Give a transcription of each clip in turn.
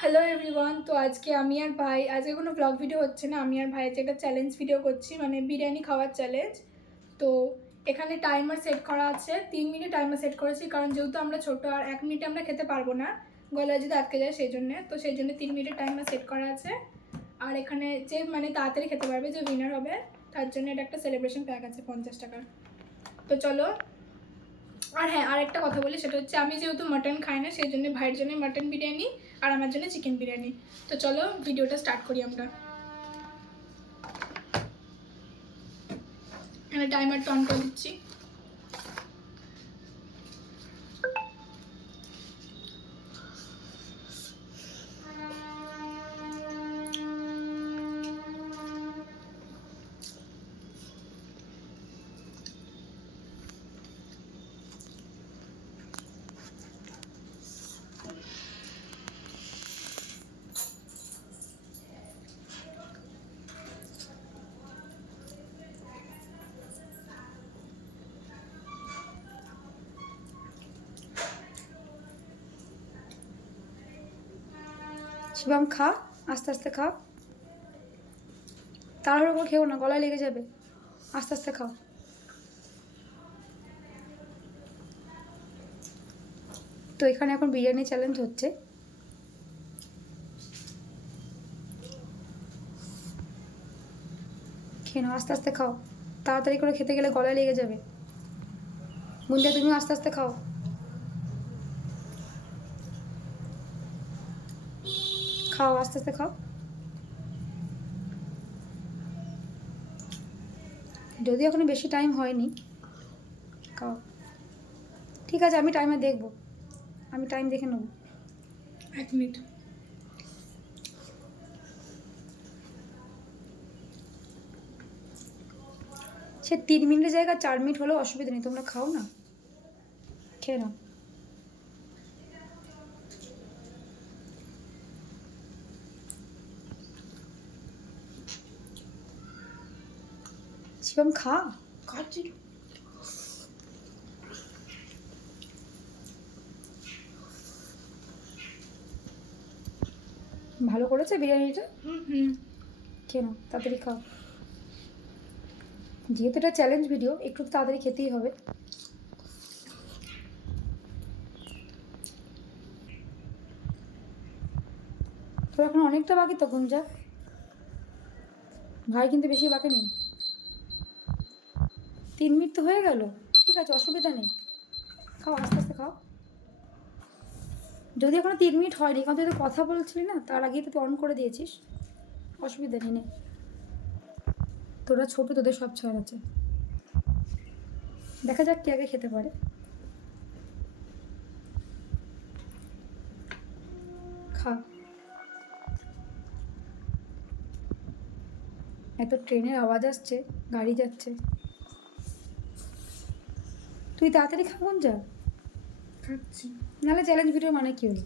Hello everyone. তো আজকে আমি আর ভাই আজকে কোনো ব্লগ ভিডিও হচ্ছে না, আমি আর ভাই আজকে একটা চ্যালেঞ্জ ভিডিও করছি, মানে বিরিয়ানি খাওয়ার চ্যালেঞ্জ। তো এখানে টাইমার সেট করা আছে, 3 মিনিট টাইমার সেট করেছি, কারণ যেহেতু আমরা ছোটো আর 1 মিনিটে আমরা খেতে পারবো না, গলায় যদি আটকে যায় সেই জন্যে। তো সেই জন্য 3 মিনিটের টাইমার সেট করা আছে। আর এখানে যে মানে তাড়াতাড়ি খেতে পারবে, যে উইনার হবে, তার জন্য এটা একটা সেলিব্রেশন প্যাক আছে 50 টাকার। তো চলো। আর হ্যাঁ, আর একটা কথা বলি, সেটা হচ্ছে আমি যেহেতু মাটন খাই না, সেই জন্য ভাইয়ের জন্য মাটন বিরিয়ানি আর আমার জন্য চিকেন বিরিয়ানি। তো চলো ভিডিওটা স্টার্ট করি আমরা। এখানে টাইমারটা অন করে দিচ্ছি। শিবম খা, আস্তে আস্তে খাও, তাড়াহুড়ো করে খেও না, গলায় লেগে যাবে। আস্তে আস্তে খাও। তো এখানে এখন বিরিয়ানি চ্যালেঞ্জ হচ্ছে। খেয়ে নাও, আস্তে আস্তে খাও, তাড়াতাড়ি করে খেতে গেলে গলায় লেগে যাবে। গুঞ্জা তুমি আস্তে আস্তে খাও। খাও, আস্তে আস্তে খাও। যদি এখনো বেশি টাইম হয়নি, খাও। ঠিক আছে, আমি টাইমে দেখবো, আমি টাইম দেখে নেব। 1 মিনিট। সে 3 মিনিটের জায়গায় 4 মিনিট হলেও অসুবিধা নেই, তোমরা খাও না, খেয়ে নাও। শিবম খা। খাচ্ছি। ভালো করেছে বিরিয়ানিটা। হুম। খেয়ে নাও, তাড়াতাড়ি খাও। যেহেতু এটা চ্যালেঞ্জ ভিডিও, একটু তাড়াতাড়ি খেতেই হবে। তোর এখন অনেকটা বাকি তো গুঞ্জা, ভাই কিন্তু বেশি বাকি নেই। 3 মিনিট তো হয়ে গেল, ঠিক আছে, অসুবিধা নেই। খাও, আস্তে আস্তে খাও। যদি এখনো 3 মিনিট হয়নি, কারণ তুই তো কথা বলছিলি না, তার আগেই তো তুই অন করে দিয়েছিস, অসুবিধা নেই। নে, তোরা ছোট, তোদের সব ছাড় আছে। দেখা যাক কে আগে খেতে পারে। খা। এত ট্রেনের আওয়াজ আসছে, গাড়ি যাচ্ছে। তুই তাড়াতাড়ি খা গুঞ্জা, খাচ্ছি। নাহলে চ্যালেঞ্জ ভিডিও মানে কি হলো।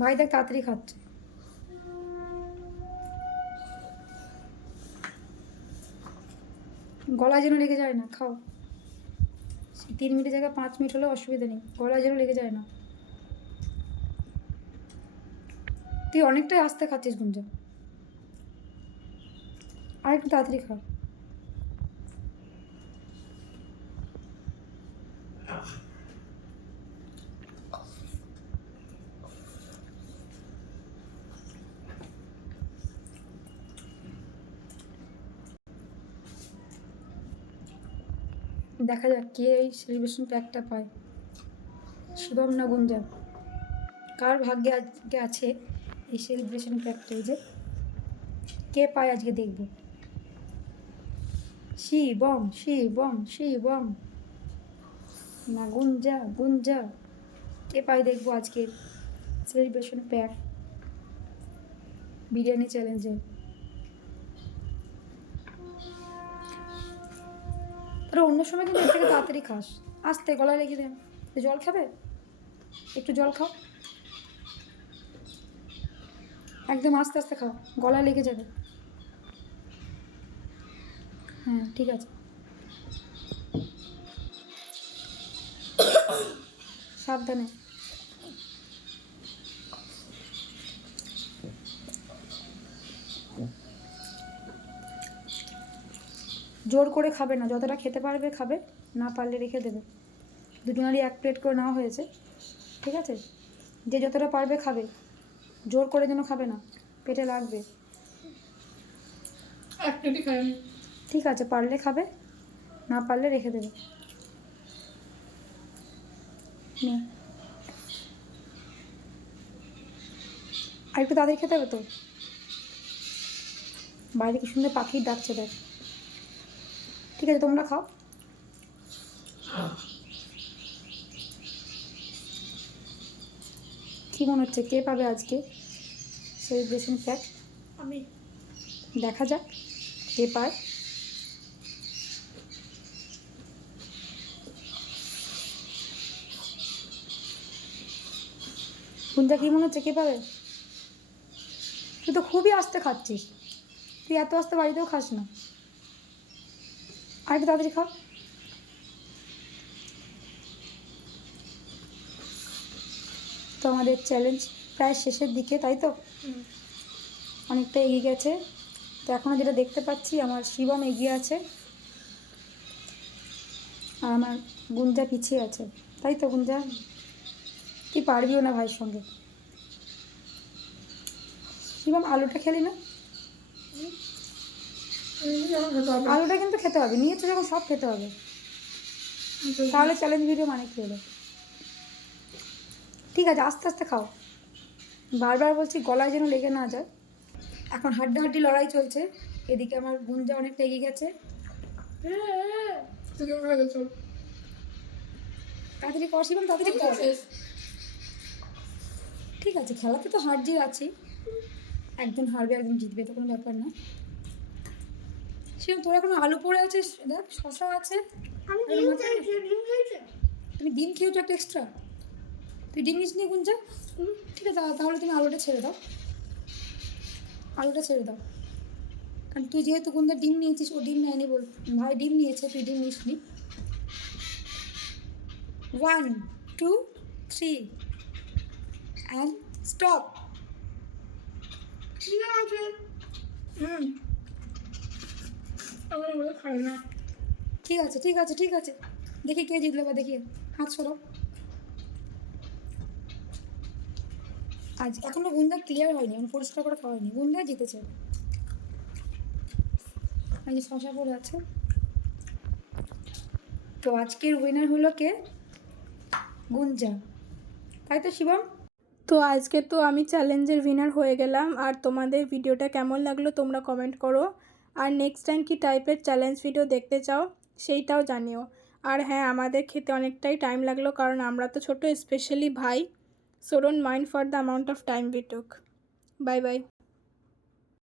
ভাই দেখ তাড়াতাড়ি খাচ্ছে। গলা যেন লেগে যায় না, খাও। 3 মিনিটের জায়গায় 5 মিনিট হলেও অসুবিধা নেই, গলা যেন লেগে যায় না। তুই অনেকটাই আস্তে খাচ্ছিস গুঞ্জা, আর একটু তাড়াতাড়ি খা। দেখা যাক কে এই সেলিব্রেশন প্যাকটা পায়, শিবম না গুঞ্জা। কার ভাগ্যে আজকে আছে এই সেলিব্রেশন প্যাকটা, এই যে কে পায় আজকে দেখব। শিবম, শিবম, শিবম না গুঞ্জা, গুঞ্জা কে পায় দেখবো আজকে সেলিব্রেশন প্যাক বিরিয়ানি চ্যালেঞ্জে। তোরা অন্য সময় কিন্তু এর থেকে তাড়াতাড়ি খাস, আস্তে, গলায় লেগে দেন। জল খাবে, একটু জল খাও, একদম আস্তে আস্তে খাও, গলায় লেগে যাবে। হ্যাঁ ঠিক আছে। সাবধানে। জোর করে খাবে না, যতটা খেতে পারবে খাবে, না পারলে রেখে দেবে। দুজনেরই এক প্লেট করে নেওয়া হয়েছে, ঠিক আছে? যে যতটা পারবে খাবে, জোর করে যেন খাবে না, পেটে লাগবে। এক প্লেটই খাই আমি। ঠিক আছে, পারলে খাবে, না পারলে রেখে দেবে। নে, আর একটু তাড়াতাড়ি খেতে হবে তো। বাইরে কি সুন্দর পাখির ডাকছে দেখ। ঠিক আছে, তোমরা খাও। কি মনে হচ্ছে কে পাবে আজকে সেলিব্রেশন প্যাক? আমি। দেখা যাক কে পায়। গুঞ্জা, কি মনে হচ্ছে কে পাবে? তুই তো খুবই আস্তে খাচ্ছিস, তুই এত আস্তে বাড়িতেও খাস না। আর একটু তাড়াতাড়ি খা। তো আমাদের চ্যালেঞ্জ প্রায় শেষের দিকে, তাই তো? অনেকটা এগিয়ে গেছে। তো এখনও যেটা দেখতে পাচ্ছি, আমার শিবম এগিয়ে আছে আর আমার গুঞ্জা পিছিয়ে আছে, তাই তো গুঞ্জা? তুই পারবিও না ভাইয়ের সঙ্গে। শিবম, আলুটা খেলি না? আলুটা কিন্তু খেতে হবে, নিয়েছো যখন সব খেতে হবে, তাহলে চ্যালেঞ্জ ভিডিও মানে কী হলো? ঠিক আছে, আস্তে আস্তে খাও, বারবার বলছি গলায় যেন লেগে না যায়। এখন হাড্ডাহাড্ডি লড়াই চলছে। এদিকে আমার গুঞ্জা অনেকটা এগিয়ে গেছে। তাড়াতাড়ি কর শিবম, তাড়াতাড়ি কর। ঠিক আছে, খেলাতে তো হার জিত আছেই, একজন হারবে একজন জিতবে, তো কোনো ব্যাপার না। শিবম, তোর এখনো আলু পড়ে আছে, দেখ শশা আছে। তুমি ডিম খেয়েছো একটা এক্সট্রা? তুই ডিম নিস নি গুঞ্জা? ঠিক আছে, তাহলে তুমি আলুটা ছেড়ে দাও, আলুটা ছেড়ে দাও। কারণ তুই যেহেতু গুঞ্জা ডিম নিয়েছিস, ও ডিম নেয়নি বল, ভাই ডিম নিয়েছে, তুই ডিম নিস নি। 1 2 3 and stop. খাই না। ঠিক আছে, ঠিক আছে, ঠিক আছে, দেখি কে জিতলো বা দেখি, হাত সরো। আজ এখনো গুঞ্জা ক্লিয়ার হয়নি, পরিষ্কার করে খাওয়া হয়নি, গুঞ্জা জিতেছে। এই যে শশা পড়ে আছে। তো আজকের উইনার হলো কে? গুঞ্জা, তাই তো শিবম? তো আজকে তো আমি চ্যালেঞ্জের উইনার হয়ে গেলাম। আর তোমাদের ভিডিওটা কেমন লাগলো তোমরা কমেন্ট করো। আর নেক্সট টাইম কি টাইপের চ্যালেঞ্জ ভিডিও দেখতে চাও সেইটাও জানিও। আর হ্যাঁ, আমাদের খেতে অনেকটাই টাইম লাগলো, কারণ আমরা তো ছোটো, স্পেশালি ভাই। So don't mind for the amount of time we took. Bye bye.